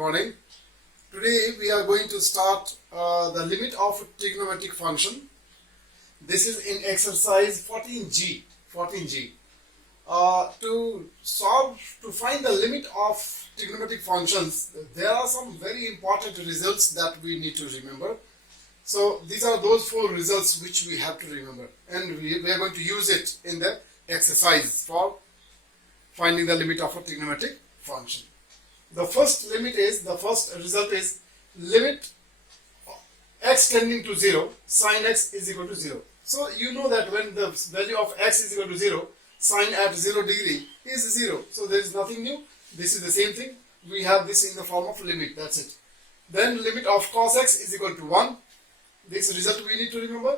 morning. Today we are going to start the limit of trigonometric function. This is in exercise 14G. To find the limit of trigonometric functions, there are some very important results that we need to remember. So these are those 4 results which we have to remember, and we are going to use it in the exercise for finding the limit of a trigonometric function. The first result is limit x tending to 0, sin x is equal to 0. So you know that when the value of x is equal to 0, sin at 0 degree is 0. So there is nothing new. This is the same thing. We have this in the form of limit. That's it. Then limit of cos x is equal to 1. This result we need to remember.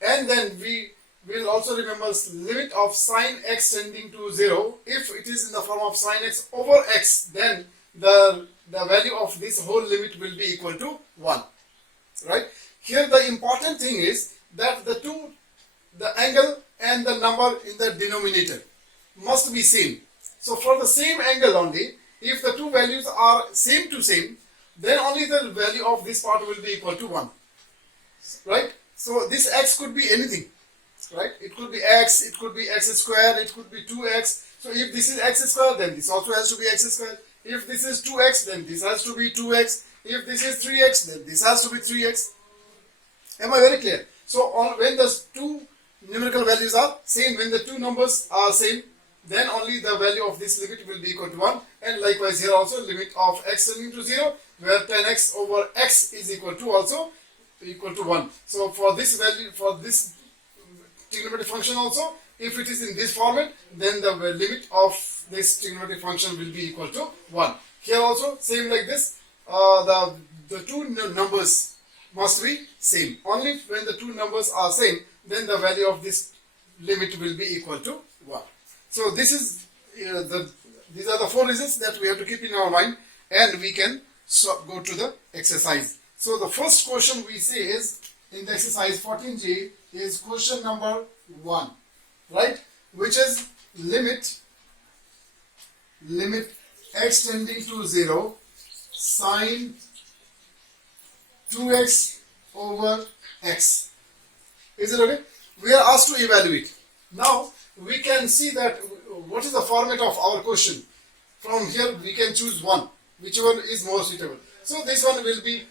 And then we will also remember limit of sin x tending to 0. If it is in the form of sin x over x, then the value of this whole limit will be equal to 1. Right? Here the important thing is that the angle and the number in the denominator must be same. So for the same angle only, if the two values are same to same, then only the value of this part will be equal to 1. Right? So this x could be anything. Right? It could be x, it could be x square, it could be 2x. So if this is x square, then this also has to be x square. If this is 2x, then this has to be 2x. If this is 3x, then this has to be 3x. Am I very clear? So when the two numerical values are same, when the two numbers are same, then only the value of this limit will be equal to 1. And likewise here also limit of x tending to 0, where 10x over x is equal to 1. So for this value, for this trigonometric function also, if it is in this format, then the limit of this trigonometric function will be equal to 1. Here also same like this, the two numbers must be same. Only when the two numbers are same, then the value of this limit will be equal to 1. So this is these are the 4 results that we have to keep in our mind, and we can go to the exercise. So the first question we say is in the exercise 14G is question number 1, right? Which is limit x tending to 0 sin 2x over x. Is it okay? We are asked to evaluate. Now we can see that what is the format of our question. From here we can choose one, whichever is more suitable. So this one will be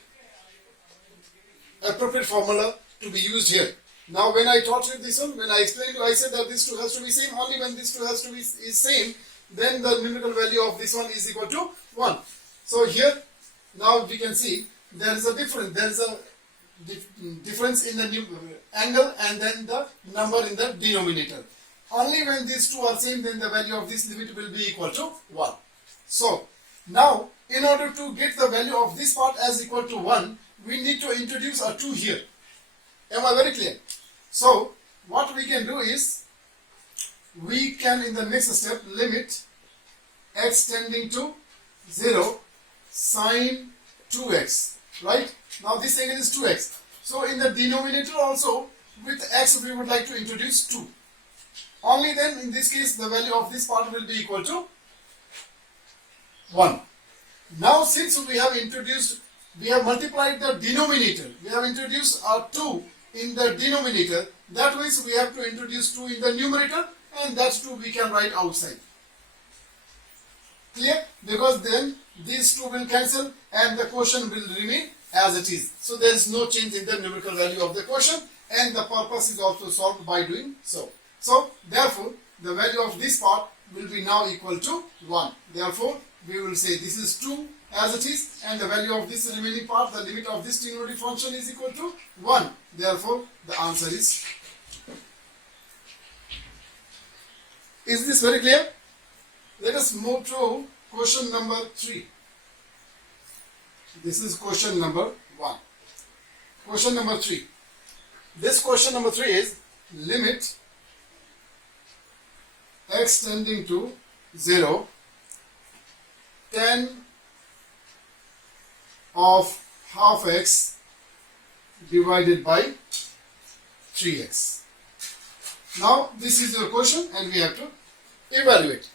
appropriate formula to be used here. Now when I taught you this one, when I explained you, I said that this two has to be same. Only when this two has to be is same, then the numerical value of this one is equal to 1. So here now we can see there is a difference. There is a difference in the angle and then the number in the denominator. Only when these two are same, then the value of this limit will be equal to 1. So now in order to get the value of this part as equal to 1, we need to introduce a 2 here. Am I very clear? So what we can do is, we can in the next step limit x tending to 0 sin 2x. Right? Now this angle is 2x. So in the denominator also with x we would like to introduce 2. Only then in this case the value of this part will be equal to 1. Now since we have multiplied the denominator, we have introduced a 2 in the denominator, that means we have to introduce 2 in the numerator, and that 2 we can write outside. Clear? Because then these 2 will cancel and the quotient will remain as it is. So there is no change in the numerical value of the quotient, and the purpose is also solved by doing so. So therefore the value of this part will be now equal to 1. Therefore we will say this is 2 as it is, and the value of this remaining part, the limit of this trigonometric function is equal to 1. Therefore the answer is. Is this very clear? Let us move to question number 3. This is question number 1. Question number 3. This question number 3 is limit x tending to 0 tan of half x divided by 3x. Now this is your question and we have to evaluate.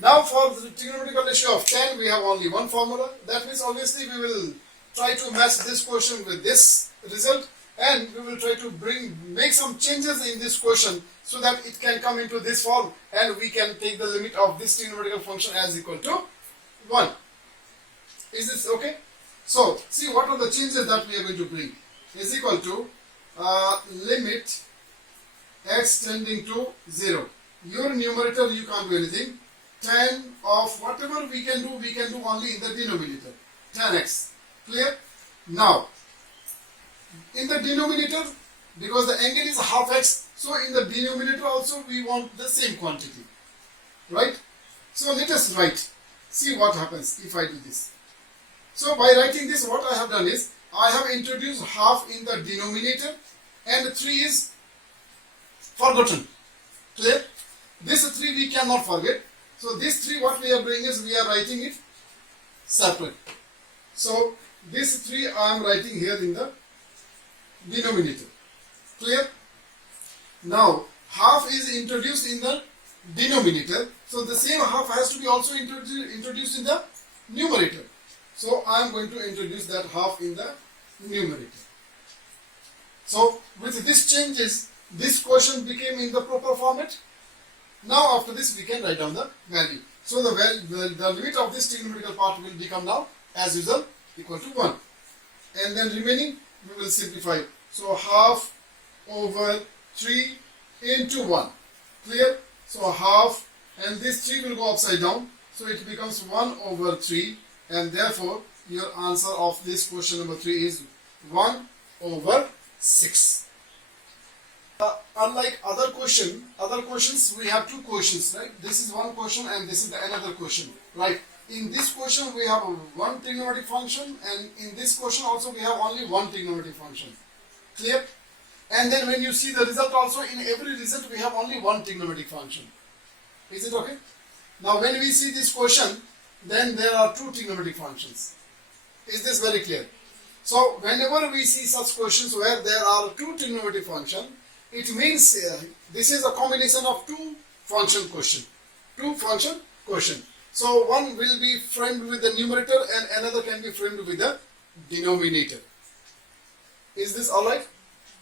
Now for the trigonometrical ratio of 10, we have only one formula. That means obviously we will try to match this question with this result, and we will try to make some changes in this question so that it can come into this form, and we can take the limit of this trigonometrical function as equal to 1. Is this okay? So see what are the changes that we are going to bring. Is equal to limit x tending to 0. Your numerator you can't do anything. 10 of whatever we can do only in the denominator. 10x. Clear? Now, in the denominator, because the angle is half x, so in the denominator also we want the same quantity. Right? So let us write. See what happens if I do this. So by writing this, what I have done is, I have introduced half in the denominator and 3 is forgotten. Clear? This 3 we cannot forget. So this 3 what we are doing is we are writing it separate. So this 3 I am writing here in the denominator. Clear? Now half is introduced in the denominator. So the same half has to be also introduced in the numerator. So I am going to introduce that half in the numerator. So with these changes, this question became in the proper format. Now after this we can write down the value. So the limit of this trigonometrical part will become now as usual equal to 1. And then remaining we will simplify. So half over 3 into 1. Clear? So half, and this 3 will go upside down. So it becomes 1 over 3, and therefore your answer of this question number 3 is 1 over 6. Unlike other questions we have two questions, right? This is one question and this is another question, right? In this question we have one trigonometric function, and in this question also we have only one trigonometric function. Clear? And then when you see the result also, in every result we have only one trigonometric function. Is it okay? Now when we see this question, then there are two trigonometric functions. Is this very clear? So whenever we see such questions where there are two trigonometric functions, it means this is a combination of two function question. So one will be framed with the numerator and another can be framed with the denominator. Is this alright?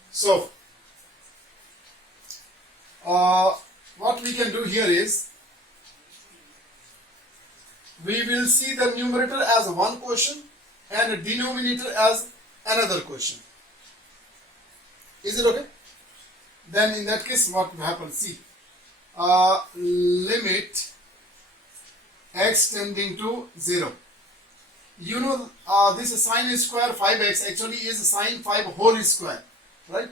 So what we can do here is, we will see the numerator as one question and the denominator as another question. Is it okay? Then in that case what will happen? See, limit x tending to 0. You know this sine square 5x actually is sine 5 whole square, right?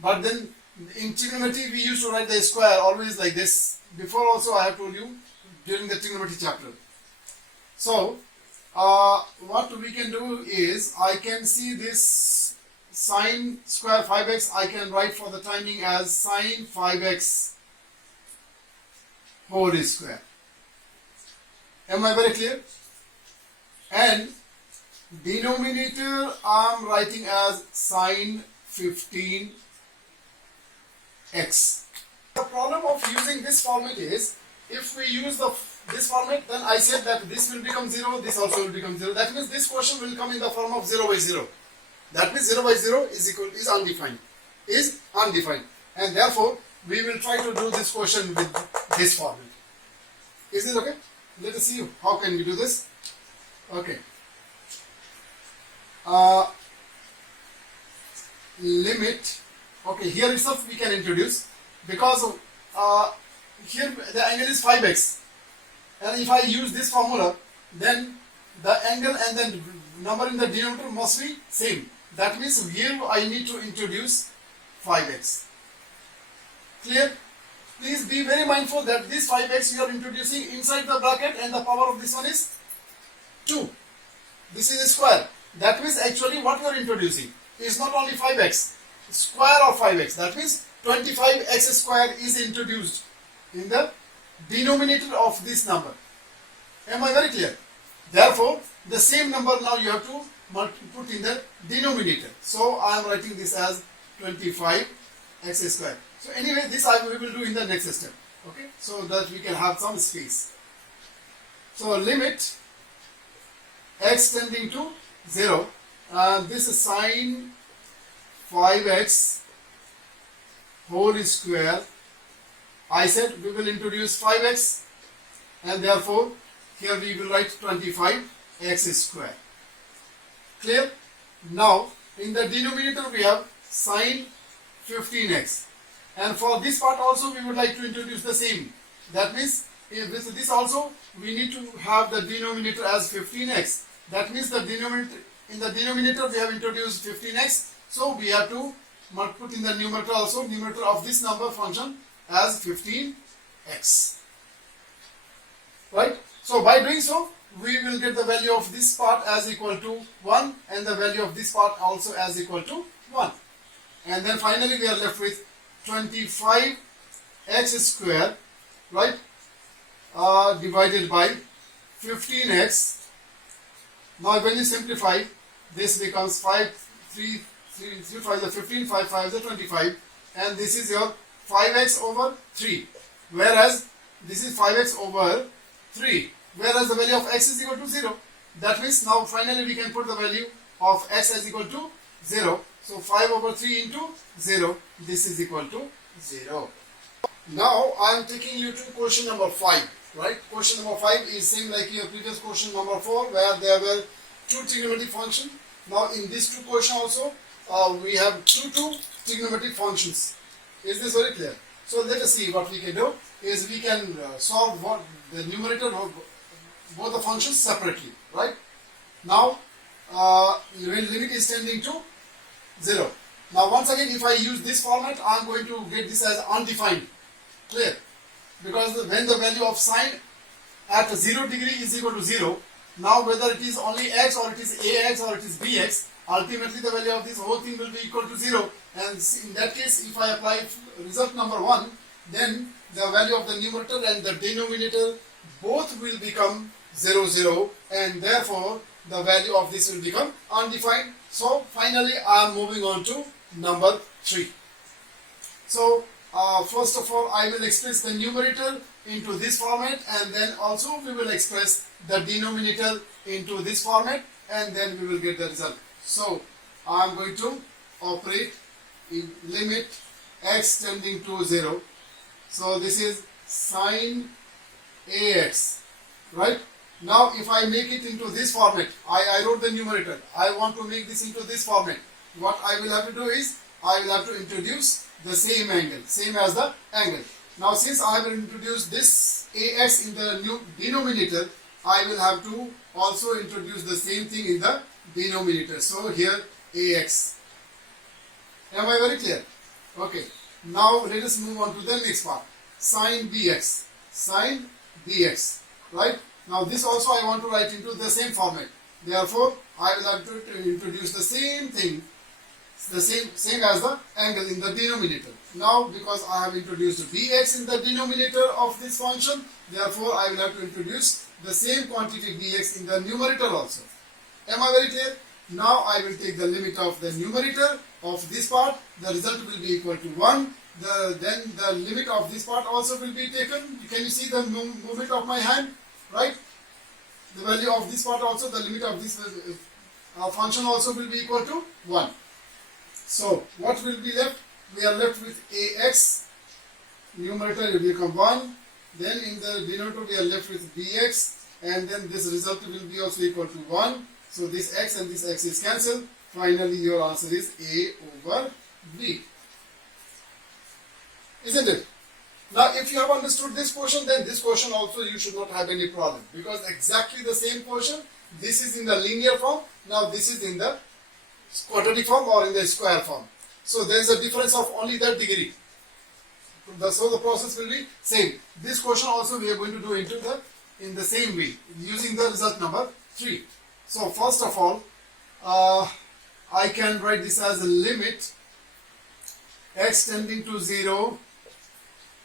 But then in trigonometry we used to write the square always like this. Before also I have told you during the trigonometry chapter. So what we can do is, I can see this sine square 5x, I can write for the time being as sine 5x whole square. Am I very clear? And denominator I am writing as sine 15x. The problem of using this format is, if we use this format, then I said that this will become 0, this also will become 0. That means this question will come in the form of 0 by 0. That means 0 by 0 is undefined. And therefore, we will try to do this question with this format. Is it okay? Let us see how can we do this. Okay. Limit. Okay, here itself we can introduce, because here the angle is 5x. And if I use this formula, then the angle and then number in the denominator must be same. That means here I need to introduce 5x. Clear? Please be very mindful that this 5x you are introducing inside the bracket, and the power of this one is 2. This is a square. That means actually what you are introducing is not only 5x, square of 5x. That means 25x square is introduced in the denominator of this number. Am I very clear? Therefore, the same number now you have to put in the denominator. So I am writing this as 25x square. So anyway, this we will do in the next step. Okay, so that we can have some space. So limit x tending to 0, and this is sine 5x whole square. I said we will introduce 5x, and therefore here we will write 25x square. Clear? Now in the denominator we have sine 15x, and for this part also we would like to introduce the same. That means if this also we need to have the denominator as 15x. That means the denominator, in the denominator we have introduced 15x, so we have to put in the numerator also, numerator of this number function as 15x, right? So by doing so we will get the value of this part as equal to 1 and the value of this part also as equal to 1, and then finally we are left with 25x square, right, divided by 15x. Now when you simplify, this becomes 3 5 is 15, 5 5 is 25, and this is your 5x over 3, whereas this is 5x over 3, whereas the value of x is equal to 0. That means now finally we can put the value of x as equal to 0. So 5 over 3 into 0, this is equal to 0. Now I am taking you to question number 5. Right? Question number 5 is same like your previous question number 4, where there were two trigonometric functions. Now in these two questions also we have two trigonometric functions. Is this very clear? So let us see what we can do is we can solve what the numerator of both the functions separately. Right? Now when limit is tending to 0. Now once again if I use this format, I am going to get this as undefined. Clear? Because when the value of sine at 0 degree is equal to 0, now whether it is only x or it is ax or it is bx, ultimately the value of this whole thing will be equal to 0, and in that case if I apply result number 1, then the value of the numerator and the denominator both will become 0 0, and therefore the value of this will become undefined. So finally I am moving on to number 3. So first of all, I will express the numerator into this format, and then also we will express the denominator into this format, and then we will get the result. So I am going to operate in limit x tending to 0. So this is sine ax, right? Now if I make it into this format, I wrote the numerator, I want to make this into this format. What I will have to do is, I will have to introduce the same angle, same as the angle. Now since I have introduced this ax in the new denominator, I will have to also introduce the same thing in the denominator. So here ax. Am I very clear? Okay. Now let us move on to the next part. Sine bx. Sine bx. Right? Now this also I want to write into the same format. Therefore, I will have to introduce the same thing, the same as the angle in the denominator. Now because I have introduced bx in the denominator of this function, therefore I will have to introduce the same quantity bx in the numerator also. Am I very clear? Now I will take the limit of the numerator of this part, the result will be equal to 1. Then the limit of this part also will be taken. Can you see the movement of my hand? Right? The value of this part also, the limit of this function also will be equal to 1. So what will be left? We are left with ax, numerator will become 1, then in the denominator we are left with bx, and then this result will be also equal to 1. So this x and this x is cancelled. Finally your answer is a over b. Isn't it? Now if you have understood this portion, then this portion also you should not have any problem, because exactly the same portion, this is in the linear form, now this is in the quadratic form or in the square form. So there is a difference of only that degree. So the process will be same. This question also we are going to do in the same way, using the result number 3. So first of all, I can write this as a limit x tending to 0,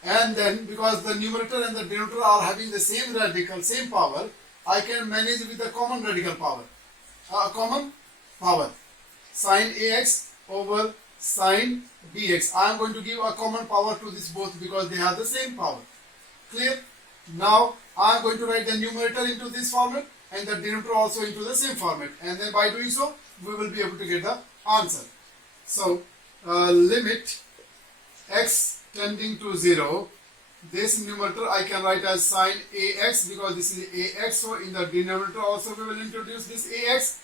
and then because the numerator and the denominator are having the same radical, same power, I can manage with a common radical power. Common power. Sine ax over sine bx. I am going to give a common power to this both because they have the same power. Clear? Now I am going to write the numerator into this format and the denominator also into the same format, and then by doing so we will be able to get the answer. So limit x tending to 0, this numerator I can write as sine ax because this is ax, so in the denominator also we will introduce this ax.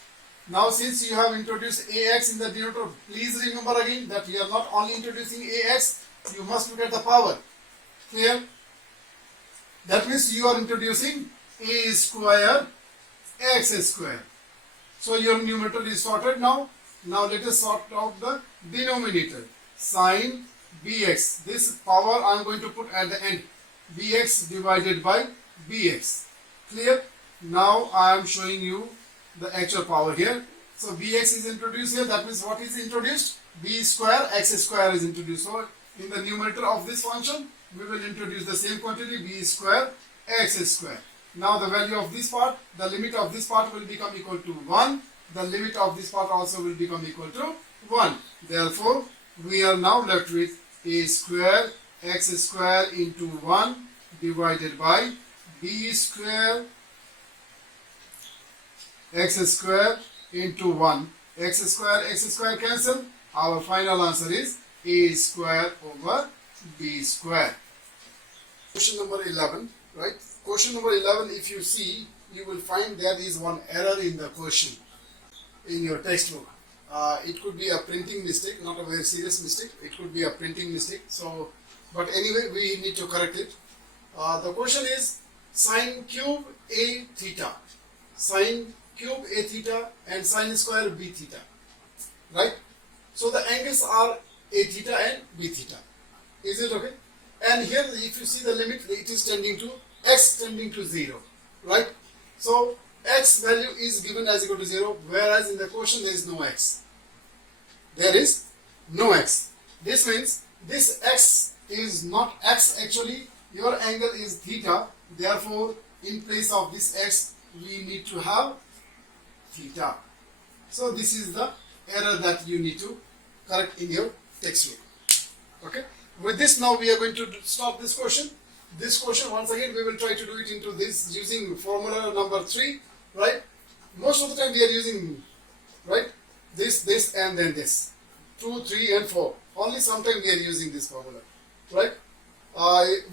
Now since you have introduced ax in the denominator, please remember again that we are not only introducing ax, you must look at the power. Clear? That means you are introducing a square x square. So your numerator is sorted now. Now let us sort out the denominator. Sine bx. This power I am going to put at the end. Bx divided by bx. Clear? Now I am showing you the actual power here. So bx is introduced here. That means what is introduced? B square x square is introduced. So in the numerator of this function, we will introduce the same quantity, b square x square. Now the value of this part, the limit of this part will become equal to 1. The limit of this part also will become equal to 1. Therefore, we are now left with a square x square into 1 divided by b square x square into 1. X square cancel. Our final answer is a square over b square. Question number 11, right? Question number 11, if you see, you will find there is one error in the question in your textbook. It could be a printing mistake, not a very serious mistake. It could be a printing mistake. So, but anyway, we need to correct it. The question is sine cube a theta, sine cube a theta and sine square b theta, right? So the angles are a theta and b theta. Is it okay? And here, if you see the limit, it is tending to x tending to 0, right? So x value is given as equal to 0, whereas in the question there is no x. There is no x. This means this x is not x actually. Your angle is theta. Therefore, in place of this x, we need to have theta. So this is the error that you need to correct in your textbook. Okay. With this, now we are going to start this question. This question, once again, we will try to do it into this using formula number 3, right? Most of the time we are using, right, this and then this. 2, 3 and 4. Only sometimes we are using this formula, right?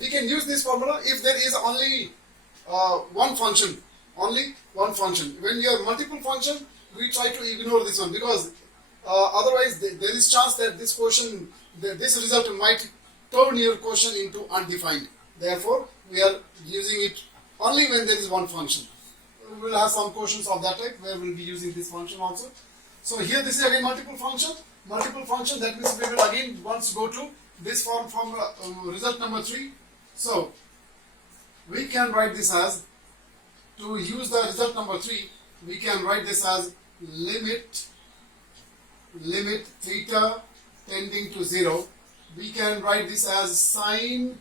We can use this formula if there is only one function. Only one function. When you have multiple function, we try to ignore this one because otherwise there is chance that this question, this result might turn your question into undefined. Therefore, we are using it only when there is one function. We will have some questions of that type where we will be using this function also. So here this is again multiple function. Multiple function, that means we will again once go to this form from result number 3. So we can write this as, to use the result number 3, we can write this as limit theta tending to 0. We can write this as sine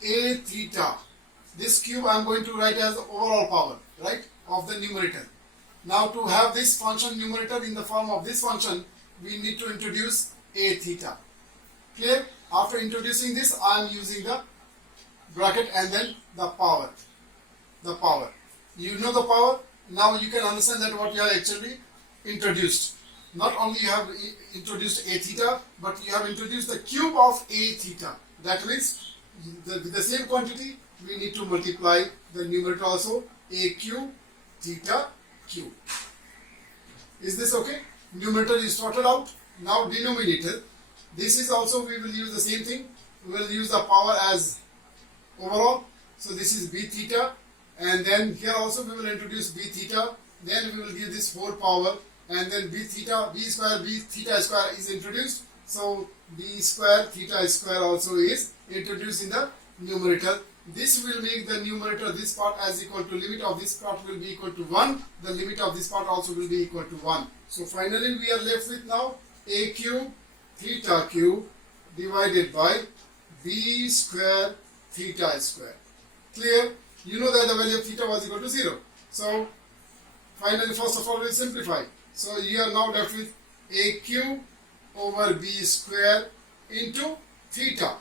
a theta. This cube I am going to write as overall power, right, of the numerator. Now to have this function numerator in the form of this function, we need to introduce a theta. Clear? After introducing this, I am using the bracket and then the power. The power. You know the power. Now you can understand that what you have actually introduced. Not only you have introduced a theta, but you have introduced the cube of a theta. That means with the same quantity, we need to multiply the numerator also, a cube theta cube. Is this okay? Numerator is sorted out. Now denominator. This is also, we will use the same thing. We will use the power as overall. So this is b theta. And then here also we will introduce b theta. Then we will give this whole power. And then b theta, b square, b theta square is introduced. So b square theta square also is introduced in the numerator. This will make the numerator, this part, as equal to limit of this part will be equal to 1. The limit of this part also will be equal to 1. So finally we are left with now a cube theta cube divided by b square theta square. Clear? You know that the value of theta was equal to 0. So finally, first of all, we will simplify. So you are now left with a cube over b square into theta.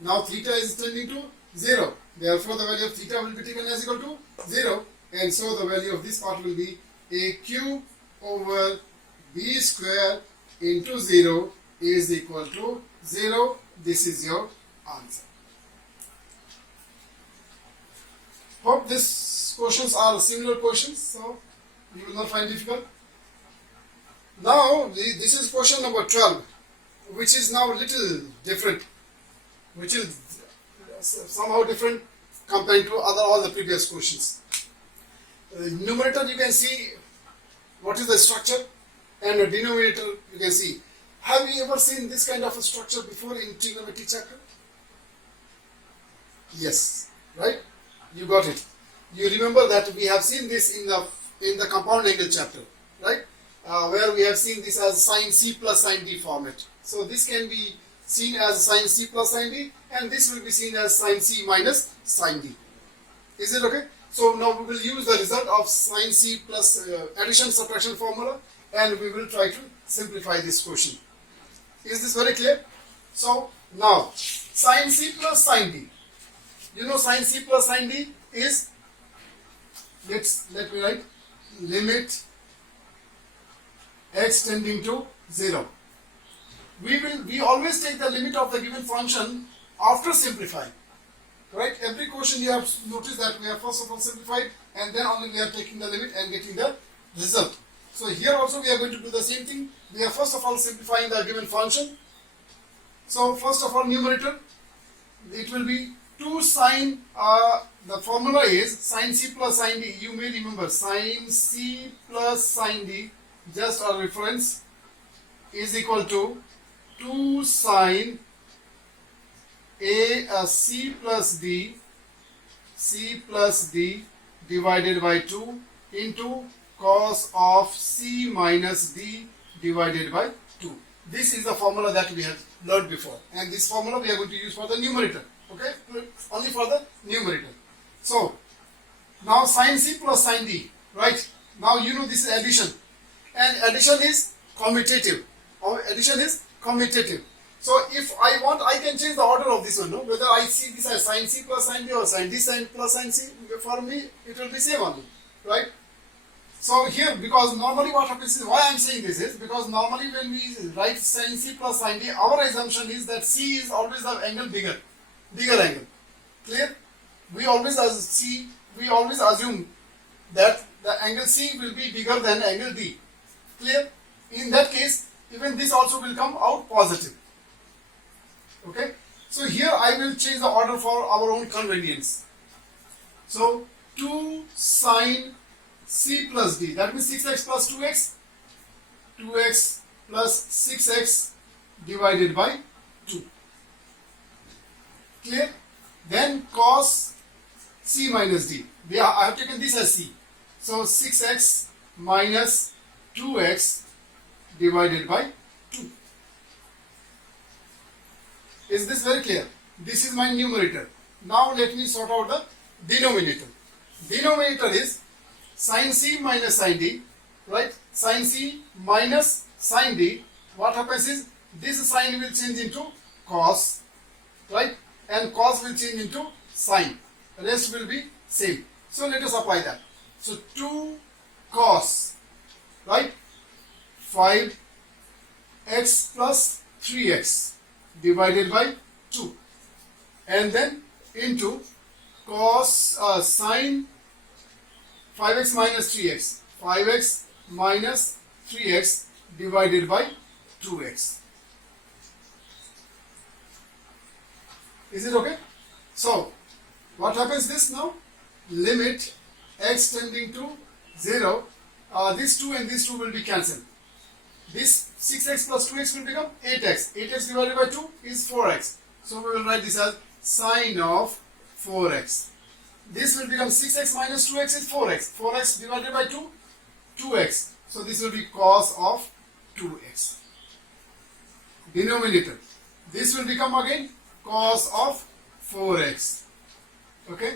Now theta is tending to 0. Therefore, the value of theta will be taken as equal to 0. And so the value of this part will be a cube over b square into 0 is equal to 0. This is your answer. Hope these questions are similar questions, so you will not find difficult. Now, this is question number 12, which is now a little different, which is somehow different compared to all the previous questions. Numerator, you can see what is the structure, and the denominator, you can see. Have you ever seen this kind of a structure before in trigonometry chapter? Yes, right? You got it. You remember that we have seen this in the compound angle chapter, right? Where we have seen this as sin C plus sin D format. So this can be seen as sin C plus sin D, and this will be seen as sin C minus sin D. Is it okay? So now we will use the result of sin C plus addition subtraction formula, and we will try to simplify this question. Is this very clear? So now sin C plus sin D. You know sin C plus sin D is, let me write, limit x tending to 0. We always take the limit of the given function after simplifying. Right? Every question you have noticed that we have first of all simplified, and then only we are taking the limit and getting the result. So here also we are going to do the same thing. We are first of all simplifying the given function. So first of all, numerator, it will be 2 sin, the formula is sin C plus sin D. You may remember sin C plus sin D, just a reference, is equal to 2 sin C plus D divided by 2 into cos of C minus D divided by 2. This is the formula that we have learned before, and this formula we are going to use for the numerator. Okay, only for the numerator. So now sin C plus sin D, right? Now you know this is addition, and addition is commutative. Addition is commutative. So if I want, I can change the order of this one. No? Whether I see this as sin C plus sin D or sin D sin plus sin C, for me it will be same only, right? So here, because normally what happens is, why I am saying this is because normally when we write sin C plus sin D, our assumption is that C is always the angle bigger angle. Clear? We always assume that the angle C will be bigger than angle D. Clear? In that case, even this also will come out positive. Okay? So here I will change the order for our own convenience. So 2 sin C plus D, that means 6x plus 2x, 2x plus 6x divided by 2. Clear? Then cos C minus D. I have taken this as C. So 6x minus 2x divided by 2. Is this very clear? This is my numerator. Now let me sort out the denominator. Denominator is sin C minus sin D, right? Sin C minus sin D. What happens is this sign will change into cos, right? And cos will change into sin. The rest will be same. So let us apply that. So 2 cos, right? 5x plus 3x divided by 2, and then into cos sin 5x minus 3x, 5x minus 3x divided by 2x. Is it okay? So what happens this now? Limit x tending to 0, this 2 and this 2 will be cancelled. This 6x plus 2x will become 8x. 8x divided by 2 is 4x. So we will write this as sine of 4x. This will become 6x minus 2x is 4x. 4x divided by 2, 2x. So this will be cos of 2x. Denominator. This will become again cos of 4x. Okay?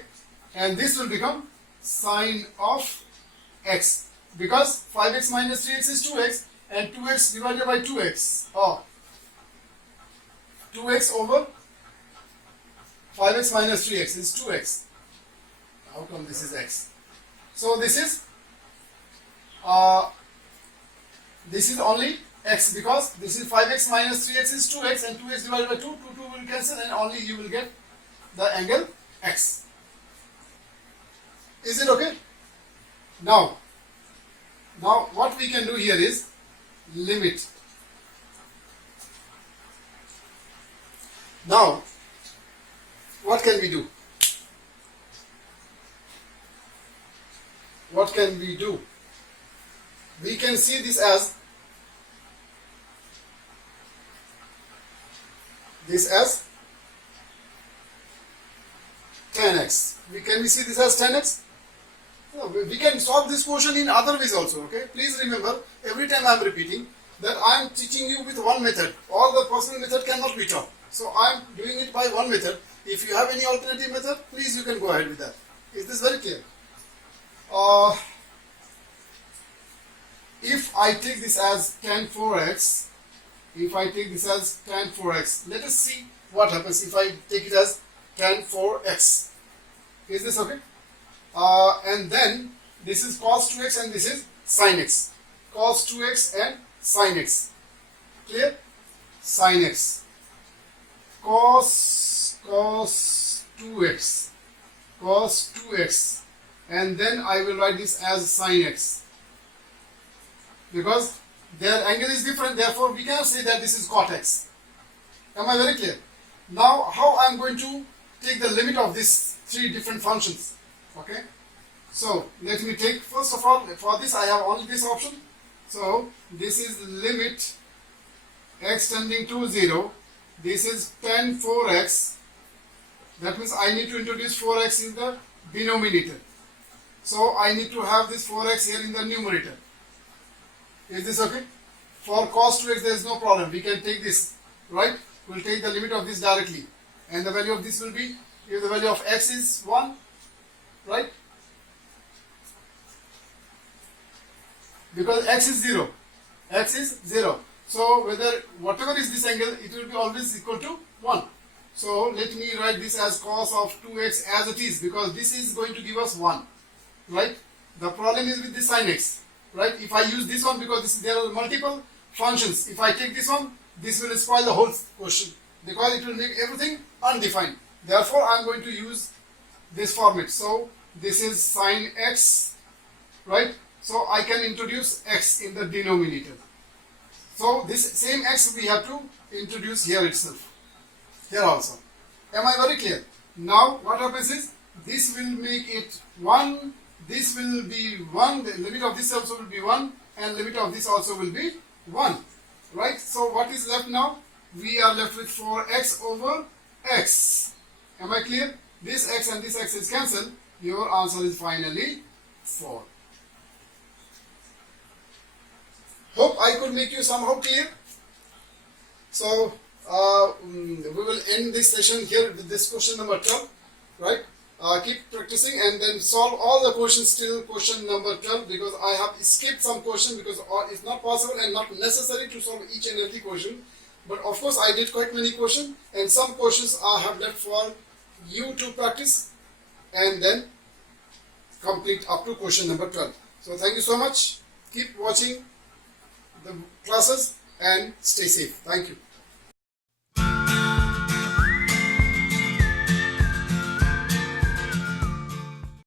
And this will become sine of x. Because 5x minus 3x is 2x. And 2x divided by 2x, or 2x over 5x minus 3x is 2x. How come this is x? So this is only x, because this is 5x minus 3x is 2x, and 2x divided by 2 will cancel, and only you will get the angle x. Is it okay? Now what we can do here is limit. Now what can we do? What can we do? We can see this as 10x. Can we see this as 10x? No, we can solve this question in other ways also. Okay, please remember, every time I am repeating that I am teaching you with one method. All the possible method cannot be taught. So I am doing it by one method. If you have any alternative method, please you can go ahead with that. Is this very clear? If I take this as tan 4x, let us see what happens if I take it as tan 4x. Is this okay? And then this is cos 2x and this is sin x. Cos 2x and sin x. Clear? Sin x. Cos 2x. Cos 2x. And then I will write this as sin x. Because their angle is different, therefore we cannot say that this is cot x. Am I very clear? Now how I am going to take the limit of these three different functions? Okay. So let me take, first of all, for this I have only this option. So this is limit x tending to 0. This is tan 4x. That means I need to introduce 4x in the denominator. So I need to have this 4x here in the numerator. Is this okay? For cos 2x there is no problem. We can take this, right? We'll take the limit of this directly. And the value of this will be, if the value of x is 1, right? Because x is 0. X is 0. So whatever is this angle, it will be always equal to 1. So let me write this as cos of 2x as it is, because this is going to give us 1. Right? The problem is with the sin x. Right? If I use this one, because there are multiple functions. If I take this one, this will spoil the whole question, because it will make everything undefined. Therefore, I am going to use this format. So this is sin x, right? So I can introduce x in the denominator. So this same x we have to introduce here itself, here also. Am I very clear? Now what happens is, this will make it 1, this will be 1, the limit of this also will be 1, and limit of this also will be 1. Right? So what is left now? We are left with 4x over x. Am I clear? This x and this x is cancelled. Your answer is finally 4. Hope I could make you somehow clear. So we will end this session here with this question number 12. Right? Keep practicing and then solve all the questions till question number 12, because I have skipped some question because it's not possible and not necessary to solve each and every question. But of course I did quite many questions, and some questions I have left for you to practice and then complete up to question number 12. So thank you so much. Keep watching the classes and stay safe. Thank you.